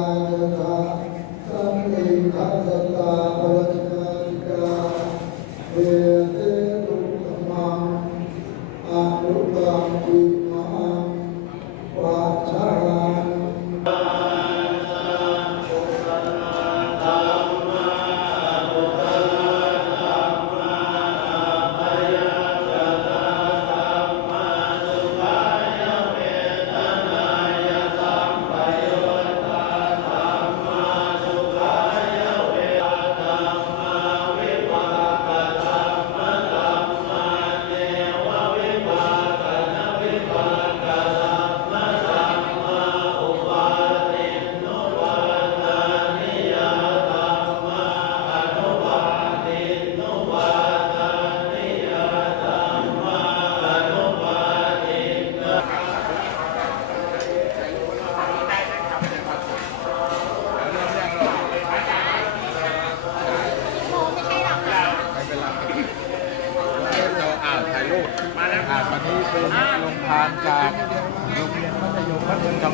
Thank you.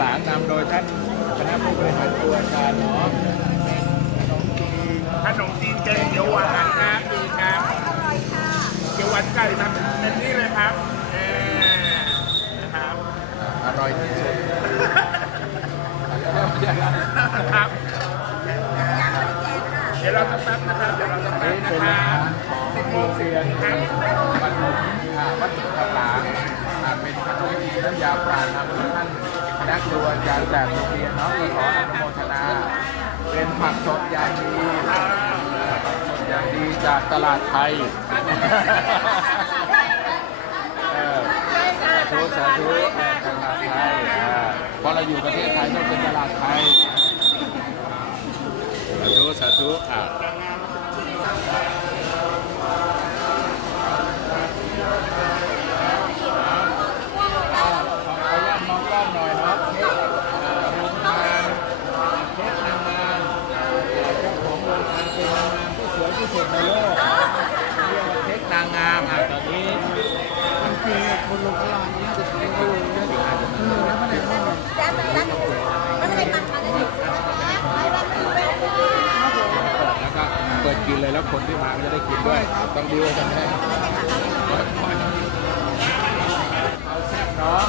หลางนำโดยท่านคณะผู้บริหารครูอาจารย์หมอขนมจีนแกงเขียวหวานนะครับดีครับเขียวหวานไก่ทำเป็นนี่เลยครับเออนะครับอร่อยที่สุดครับ เดี๋ยวเราจะแป๊บนะครับ เดี๋ยวเราจะแป๊บนะครับสิบโมงงสิบเรียนครับวัดหลวงอ่าวัดหลวงทองหลางอ่าเป็นขนมจีนน้ำยาปลานำโดยท่าน คณะครูอาจารย์จากโรงเรียนเนาะขออนุโมทนา เป็นผักสดอย่างดีอ่าผักสดอย่างดีจากตลาดไทยสาธุสาธุตลาดไทยอ่าเพราะเราอยู่ประเทศไทยต้องเป็นตลาดไทยสาธุสาธุอ่าขออนุญาตมองกล้องหน่อยเนาะเค้กอ่าโรงทานเค้กนางงามเจ้าของโรงทานเป็นนางงามที่สวยที่สุดในโลกเรียกว่าเค้กนางงามอะตอนนี้ มัน คือคนลงพลานนี้จะเป็นคนลงเยอะเออแล้วมันไหนบ้างแล้วก็เปิดกินเลยแล้วคนที่มาก็จะได้กินด้วย ต้องดีว่าจะไม่ได้เอาแซ่บเนาะ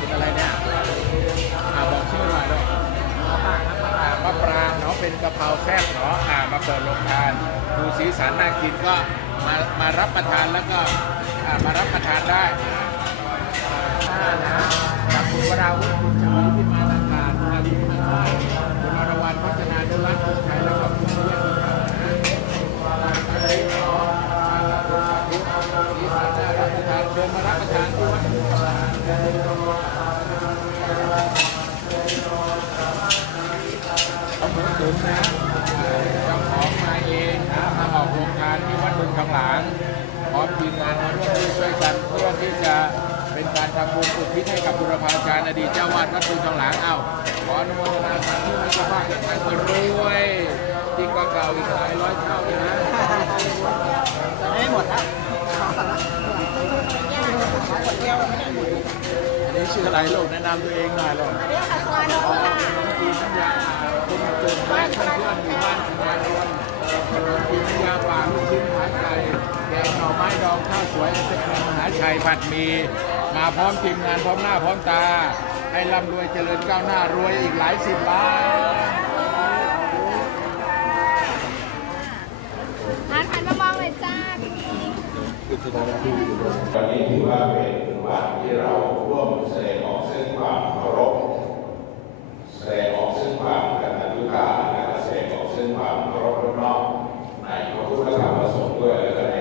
กินอะไรเนี่ยบอกชื่อหน่อยเลยมะปรางเนาะเป็นกะเพราแซ่บเนาะมาเปิดโรงทานดูสีสันน่ากินก็ มามารับประทานแล้วก็มารับประทานได้อ่านะจากคุณวราวุฒิคุณชวีพิมานอากาศอายุทางบ้านคุณอรวรรณพัฒนาดุรัตน์คุณชัยแล้วก็คุณเลี้ยงสีสันน่ารับประทานเชิญมารับประทานที่วัดเอาหมูตุ๋นนะเจ้าของมาเองนะมาออกโรงทานที่วัดบึงคำหลางพร้อมทีมงานมาร่วมด้วยช่วยกันเพื่อที่ จะเป็นการทำบุญอุทิศให้กับบุรพาจารย์อดีตเจ้าวาดวัดบึงคำหลางเอาขออนุโมทนาสาธุให้เจ้าภาพเกิดการรวยที่ก็เก่าอีกหลายร้อยเท่าเลยนะไม่หมดแล้วอันนี้ชื่ออะไรลูกแนะนำตัวเองหน่อยลูกกินน้ำยา ผัดมีมาพร้อมทีมงานพร้อมหน้าพร้อมตา ให้ร่ำรวยเจริญก้าวหน้ารวยอีกหลายสิบล้านหันหันมามองเลยจ้าวันนี้ถือว่าเป็นวันที่เราร่วมแสดงออกซึ่งความเคารพแสดงออกซึ่งความกตัญญูกาและก็แสดงออกซึ่งความเคารพรอบนอกในพระพุทธธรรมประสงค์ด้วยและใน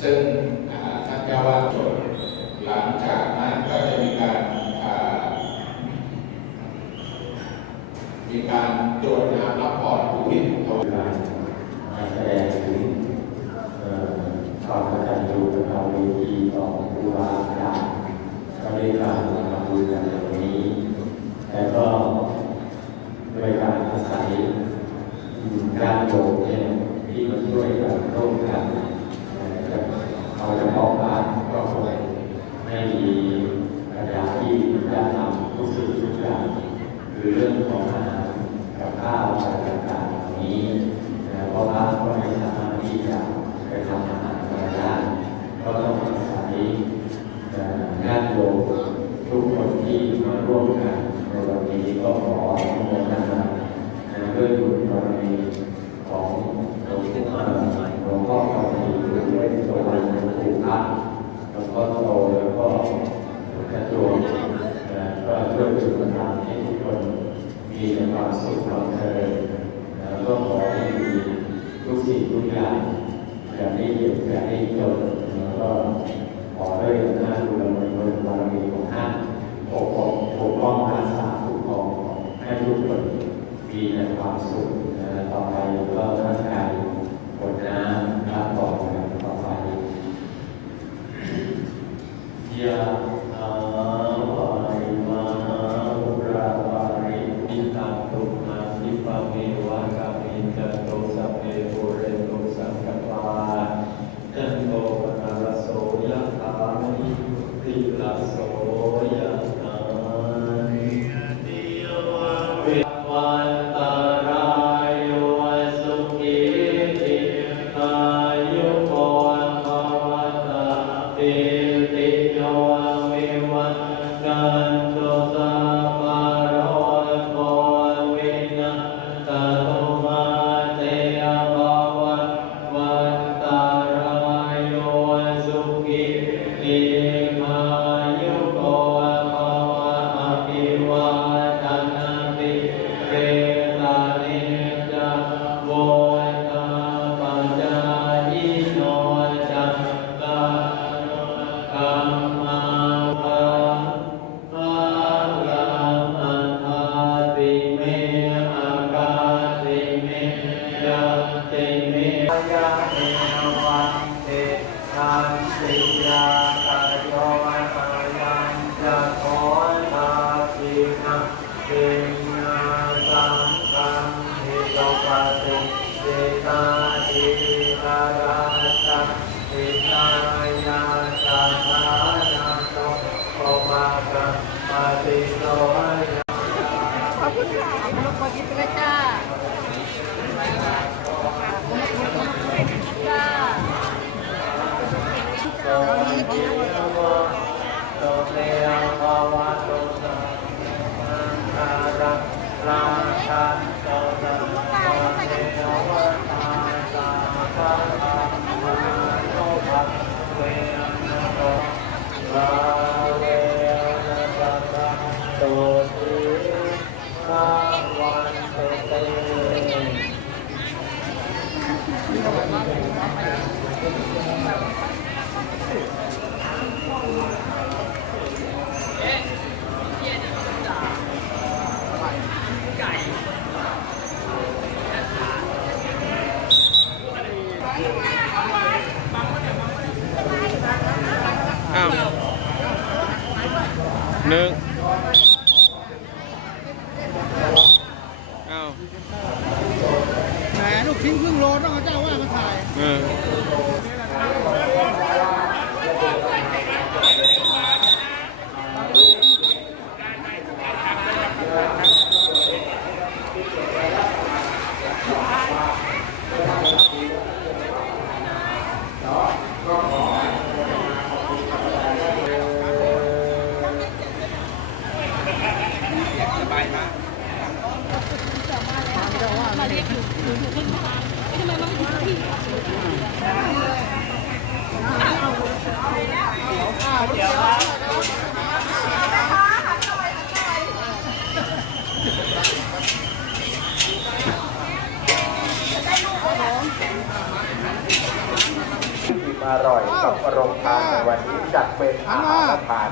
ten สุขความเกิดแล้วก็ขอให้มีทุกสิ่งทุกอย่างอย่าได้เจ็บอย่าได้จนแล้วก็ขอด้วยหน้าดูแลบนบารมีของท่านปกป้องปกป้องรักษาคุ้มครองให้ทุกคนมีแต่ความสุขต่อไปก็ท่าน day เอวังเตทันติยาตโยอายังจะขอทาสีนะเป็นนาสังกังทิโลกาเจตาจิราราตินายาสังาโตโอมากังมาติ แหมลูกชิ้นครึ่งโลต้องเอาเจ้าว่ามาถ่าย เออ เรียกหนูหนูถูกเรียมาทำไมมันไม่ถึงที่ยกับอร่อยกับรมทานในวันนี้จัดเป็นอาหารทาน